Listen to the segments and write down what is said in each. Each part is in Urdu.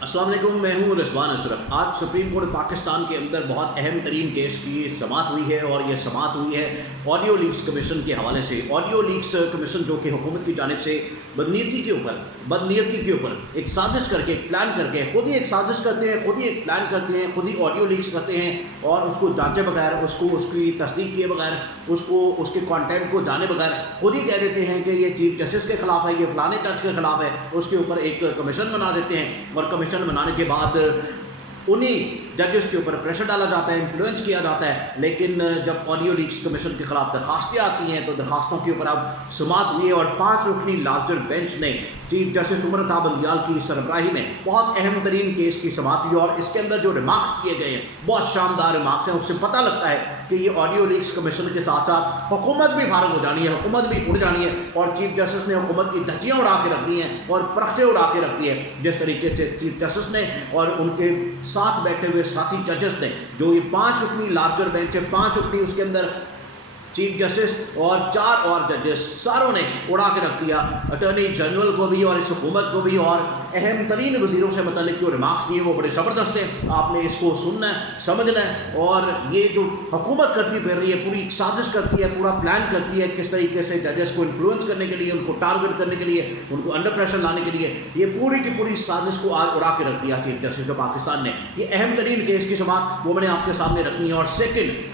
السلام علیکم، میں ہوں رضوان اشرف۔ آج سپریم کورٹ پاکستان کے اندر بہت اہم ترین کیس کی سماعت ہوئی ہے، اور یہ سماعت ہوئی ہے آڈیو لیکس کمیشن کے حوالے سے۔ آڈیو لیکس کمیشن جو کہ حکومت کی جانب سے بدنیتی کے اوپر ایک سازش کر کے، ایک پلان کر کے، خود ہی ایک سازش کرتے ہیں، خود ہی ایک پلان کرتے ہیں، خود ہی آڈیو لیکس کرتے ہیں، اور اس کو جانچے بغیر، اس کی تصدیق کیے بغیر، اس کے کانٹینٹ کو جانے بغیر خود ہی کہہ دیتے ہیں کہ یہ چیف جسٹس کے خلاف ہے، یہ فلانے جج کے خلاف ہے۔ اس کے اوپر ایک کمیشن بنا دیتے ہیں، اور کمیشن بنانے کے بعد انہی ججز کے اوپر پریشر ڈالا جاتا ہے، انفلوئنس کیا جاتا ہے۔ لیکن جب آڈیو لیکس کمیشن کے خلاف درخواستیں آتی ہیں تو درخواستوں کے اوپر اب سماعت ہوئی ہے، اور 5 رکنی لارجر بینچ نے چیف جسٹس عمر عطا بندیال کی سربراہی میں بہت اہم ترین کیس کی سماعت ہوئی، اور اس کے اندر جو ریمارکس کیے گئے ہیں بہت شاندار ریمارکس ہیں۔ اس سے پتہ لگتا ہے کہ یہ آڈیو لیکس کمیشن کے ساتھ ساتھ حکومت بھی فارغ ہو جانی ہے، حکومت بھی اڑ جانی ہے، اور چیف جسٹس نے حکومت کی دھجیاں اڑا کے رکھ دی ہیں اور پرچے اڑا کے رکھ دیے ہیں، جس طریقے سے چیف جسٹس نے اور ان کے ساتھ بیٹھے ہوئے ساتھی ججز نے، جو یہ 5 رکنی لارجر بینچ ہے، 5 رکنی، اس کے اندر چیف جسٹس اور 4 اور ججز، ساروں نے اڑا کے رکھ دیا اٹارنی جنرل کو بھی اور اس حکومت کو بھی، اور اہم ترین وزیروں سے متعلق جو ریمارکس دیے وہ بڑے زبردست ہیں۔ آپ نے اس کو سننا ہے، سمجھنا ہے، اور یہ جو حکومت کرتی پھر رہی ہے، پوری ایک سازش کرتی ہے، پورا پلان کرتی ہے کس طریقے سے ججز کو انفلوئنس کرنے کے لیے، ان کو ٹارگٹ کرنے کے لیے، ان کو انڈر پریشر لانے کے لیے، یہ پوری کی پوری سازش کو آج اڑا کے رکھ دیا چیف جسٹس آف پاکستان نے۔ یہ اہم ترین کیس کی سماعت وہ میں نے آپ کے سامنے رکھنی ہے۔ اور سیکنڈ،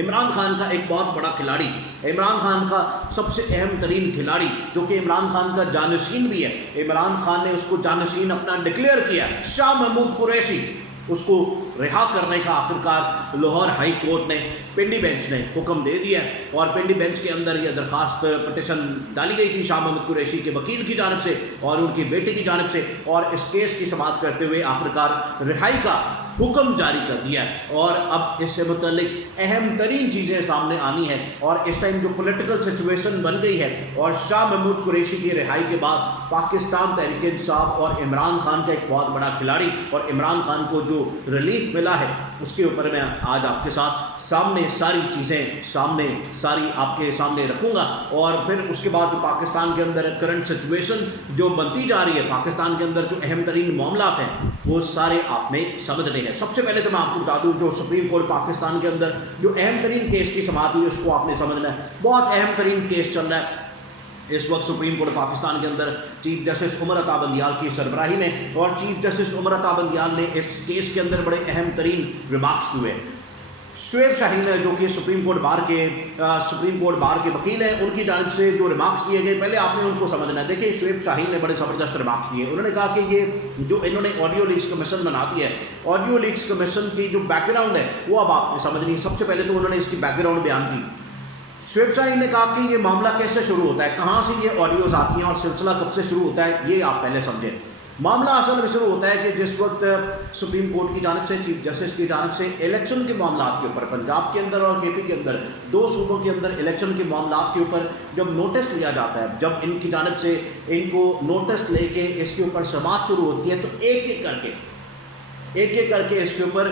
عمران خان کا ایک بہت بڑا کھلاڑی، عمران خان کا سب سے اہم ترین کھلاڑی، جو کہ عمران خان کا جانشین بھی ہے، عمران خان نے اس کو جانشین اپنا ڈکلیئر کیا، شاہ محمود قریشی، اس کو رہا کرنے کا آخرکار لاہور ہائی کورٹ نے، پنڈی بینچ نے حکم دے دیا، اور پنڈی بینچ کے اندر یہ درخواست پٹیشن ڈالی گئی تھی شاہ محمود قریشی کے وکیل کی جانب سے اور ان کی بیٹی کی جانب سے، اور اس کیس کی سماعت کرتے ہوئے آخرکار رہائی کا حکم جاری کر دیا ہے۔ اور اب اس سے متعلق اہم ترین چیزیں سامنے آنی ہیں، اور اس ٹائم جو پولیٹیکل سچویشن بن گئی ہے، اور شاہ محمود قریشی کی رہائی کے بعد پاکستان تحریک انصاف اور عمران خان کا ایک بہت بڑا کھلاڑی، اور عمران خان کو جو ریلیف ملا ہے اس کے اوپر میں آج آپ کے ساتھ سامنے ساری چیزیں ساری آپ کے سامنے رکھوں گا، اور پھر اس کے بعد پاکستان کے اندر کرنٹ سچویشن جو بنتی جا رہی ہے، پاکستان کے اندر جو اہم ترین معاملات ہیں وہ سارے آپ نے سمجھنے ہیں۔ سب سے پہلے تو میں آپ کو بتا دوں، جو سپریم کورٹ پاکستان کے اندر جو اہم ترین کیس کی سماعت ہوئی اس کو آپ نے سمجھنا ہے۔ بہت اہم ترین کیس چل رہا ہے اس وقت سپریم کورٹ پاکستان کے اندر چیف جسٹس عمر عطا بندیال کی سربراہی میں، اور چیف جسٹس عمر عطا بندیال نے اس کیس کے اندر بڑے اہم ترین ریمارکس ہوئے۔ شعیب شاہین ہے، جو کہ سپریم کورٹ بار کے وکیل ہیں، ان کی جانب سے جو ریمارکس دیے گئے، پہلے آپ نے ان کو سمجھنا ہے۔ دیکھیں، شعیب شاہین نے بڑے زبردست ریمارکس دیے۔ انہوں نے کہا کہ یہ جو انہوں نے آڈیو لیکس کمیشن بنا دی ہے، آڈیو لیکس کمیشن کی جو بیک گراؤنڈ ہے وہ اب آپ نے سمجھنی ہے۔ سب سے پہلے تو انہوں نے اس کی بیک گراؤنڈ بیان کی۔ شعیب شاہین نے کہا کہ یہ معاملہ کیسے شروع ہوتا ہے، کہاں سے یہ آڈیوز آتی ہیں، اور سلسلہ کب سے شروع ہوتا ہے، یہ آپ پہلے سمجھیں۔ معاملہ اصل میں شروع ہوتا ہے کہ جس وقت سپریم کورٹ کی جانب سے، چیف جسٹس کی جانب سے الیکشن کے معاملات کے اوپر، پنجاب کے اندر اور کے پی کے اندر، 2 صوبوں کے اندر الیکشن کے معاملات کے اوپر جب نوٹس لیا جاتا ہے، جب ان کی جانب سے ان کو نوٹس لے کے اس کے اوپر سماعت شروع ہوتی ہے، تو ایک ایک کر کے اس کے اوپر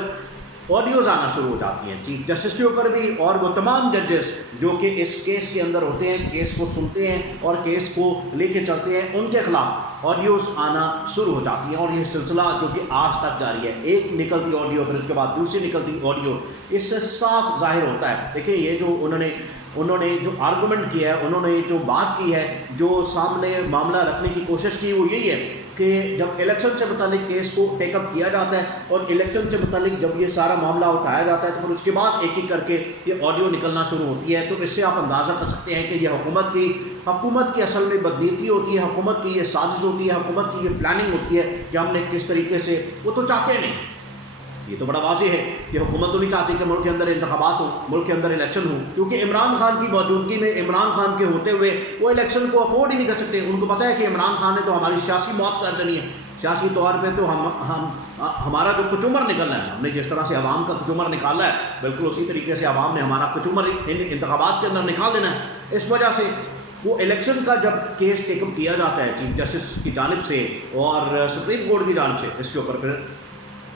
آڈیوز آنا شروع ہو جاتی ہیں، چیف جسٹس کے اوپر بھی، اور وہ تمام ججز جو کہ اس کیس کے اندر ہوتے ہیں، کیس کو سنتے ہیں اور کیس کو لے کے چلتے ہیں، ان کے خلاف آڈیوز آنا شروع ہو جاتی ہیں۔ اور یہ سلسلہ جو کہ آج تک جاری ہے، ایک نکلتی آڈیو پھر اس کے بعد دوسری نکلتی آڈیو، اس سے صاف ظاہر ہوتا ہے۔ دیکھیں، یہ جو انہوں نے جو آرگومنٹ کیا ہے، انہوں نے جو بات کی ہے، جو سامنے معاملہ رکھنے کی کوشش کی، وہ یہی ہے کہ جب الیکشن سے متعلق کیس کو ٹیک اپ کیا جاتا ہے، اور الیکشن سے متعلق جب یہ سارا معاملہ اٹھایا جاتا ہے، تو پھر اس کے بعد ایک ایک کر کے یہ آڈیو نکلنا شروع ہوتی ہے۔ تو اس سے آپ اندازہ کر سکتے ہیں کہ یہ حکومت کی اصل میں بدنیتی ہوتی ہے، حکومت کی یہ سازش ہوتی ہے، حکومت کی یہ پلاننگ ہوتی ہے کہ ہم نے کس طریقے سے، وہ تو چاہتے نہیں، یہ تو بڑا واضح ہے کہ حکومت تو نہیں چاہتی کہ ملک کے اندر انتخابات ہوں، ملک کے اندر الیکشن ہوں، کیونکہ عمران خان کی موجودگی میں، عمران خان کے ہوتے ہوئے وہ الیکشن کو افورڈ ہی نہیں کر سکتے۔ ان کو پتہ ہے کہ عمران خان نے تو ہماری سیاسی موت کر دینی ہے، سیاسی طور پہ تو ہمارا جو کچمر نکلنا ہے، ہم نے جس طرح سے عوام کا کچمر نکالا ہے، بالکل اسی طریقے سے عوام نے ہمارا کچمر ان انتخابات کے اندر نکال دینا ہے۔ اس وجہ سے وہ الیکشن کا جب کیس ٹیک اپ کیا جاتا ہے چیف جسٹس کی جانب سے اور سپریم کورٹ کی جانب سے، اس کے اوپر پھر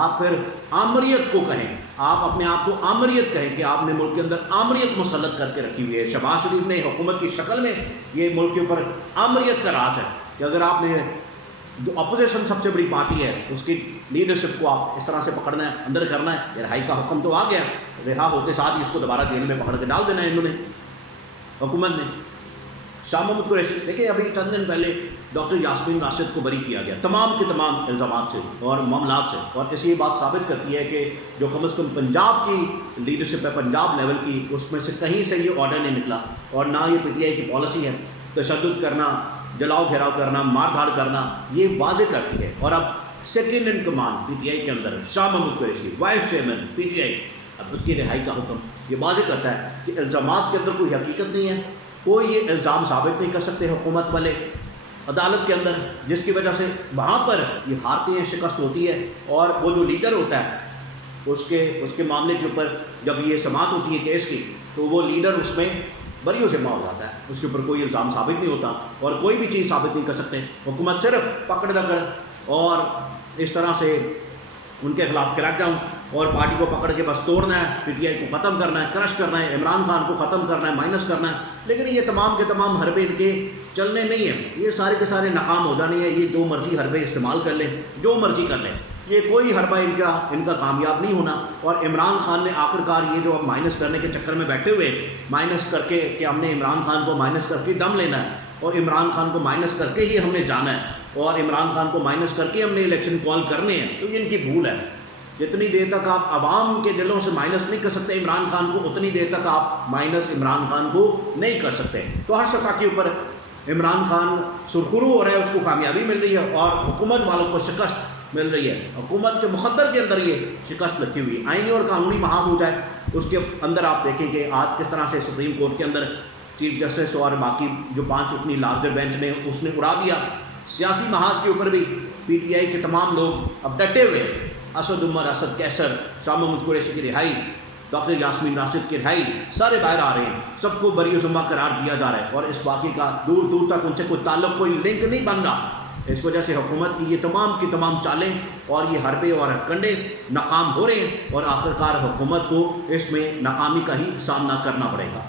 آپ پھر آمریت کو کہیں، آپ اپنے آپ کو آمریت کہیں کہ آپ نے ملک کے اندر آمریت مسلط کر کے رکھی ہوئی ہے۔ شہباز شریف نے حکومت کی شکل میں یہ ملک کے اوپر آمریت کا راج ہے کہ اگر آپ نے جو اپوزیشن سب سے بڑی پارٹی ہے اس کی لیڈرشپ کو آپ اس طرح سے پکڑنا ہے، اندر کرنا ہے، رہائی کا حکم تو آ گیا، رہا ہوتے ساتھ ہی اس کو دوبارہ جیل میں پکڑ کے ڈال دینا ہے انہوں نے، حکومت نے۔ شاہ محمود قریشی دیکھیں ابھی چند دن پہلے ڈاکٹر یاسمین راشد کو بری کیا گیا تمام کے تمام الزامات سے اور معاملات سے، اور اس یہ بات ثابت کرتی ہے کہ جو کم از کم پنجاب کی لیڈرشپ ہے، پنجاب لیول کی، اس میں سے کہیں سے یہ آرڈر نہیں نکلا، اور نہ یہ پی ٹی آئی کی پالیسی ہے تشدد کرنا، جلاؤ گھیراؤ کرنا، مار دھاڑ کرنا، یہ واضح کرتی ہے۔ اور اب second in command P T I کے اندر Shah Mahmood Qureshi, vice chairman P T I, اب اس کی رہائی کا حکم یہ واضح کرتا ہے کہ الزامات کے اندر کوئی حقیقت نہیں ہے، کوئی یہ الزام ثابت نہیں کر سکتے حکومت والے عدالت کے اندر، جس کی وجہ سے وہاں پر یہ ہارتی ہیں، شکست ہوتی ہے، اور وہ جو لیڈر ہوتا ہے اس کے معاملے کے اوپر جب یہ سماعت ہوتی ہے کیس کی، تو وہ لیڈر اس میں بری و ذمہ ہو جاتا ہے، اس کے اوپر کوئی الزام ثابت نہیں ہوتا اور کوئی بھی چیز ثابت نہیں کر سکتے۔ حکومت صرف پکڑ دکڑ اور اس طرح سے ان کے خلاف کریک ڈاؤن اور پارٹی کو پکڑ کے بس توڑنا ہے، پی ٹی آئی کو ختم کرنا ہے، کرش کرنا ہے، عمران خان کو ختم کرنا ہے، مائنس کرنا ہے، لیکن یہ تمام کے تمام حربے ان کے چلنے نہیں ہیں، یہ سارے کے سارے ناکام ہو جانے ہیں، یہ جو مرضی حربے استعمال کر لیں، جو مرضی کر لیں، یہ کوئی حربہ ان کا کامیاب نہیں ہونا۔ اور عمران خان نے آخرکار یہ جو اب مائنس کرنے کے چکر میں بیٹھے ہوئے، مائنس کر کے کہ ہم نے عمران خان کو مائنس کر کے دم لینا ہے، اور عمران خان کو مائنس کر کے ہی ہم نے جانا ہے، اور عمران خان کو مائنس کر کے ہم نے الیکشن کال کرنے ہیں، تو یہ ان کی بھول ہے۔ جتنی دیر تک آپ عوام کے دلوں سے مائنس نہیں کر سکتے عمران خان کو، اتنی دیر تک آپ مائنس عمران خان کو نہیں کر سکتے۔ تو ہر سطح کے اوپر عمران خان سرخرو ہو رہا ہے، اس کو کامیابی مل رہی ہے، اور حکومت والوں کو شکست مل رہی ہے۔ حکومت کے مقدر کے اندر یہ شکست لگی ہوئی ہے، آئینی اور قانونی محاذ ہو جائے اس کے اندر آپ دیکھیں کہ آج کس طرح سے سپریم کورٹ کے اندر چیف جسٹس اور باقی جو 5 رکنی لارجر بینچ نے اس نے اڑا دیا۔ سیاسی محاذ کے اوپر بھی پی ٹی آئی کے تمام لوگ اب ڈٹے ہوئے، اسد عمر، اسد کیسر، شاہ محمود قریشی کی رہائی، ڈاکٹر یاسمین راشد کی رہائی، سارے باہر آ رہے ہیں، سب کو بری و ذمہ قرار دیا جا رہا ہے، اور اس واقعے کا دور دور تک ان سے کوئی تعلق، کوئی لنک نہیں بن رہا۔ اس وجہ سے حکومت کی یہ تمام کی تمام چالیں اور یہ حربے اور کنڈے ناکام ہو رہے ہیں، اور آخرکار حکومت کو اس میں ناکامی کا ہی سامنا کرنا پڑے گا۔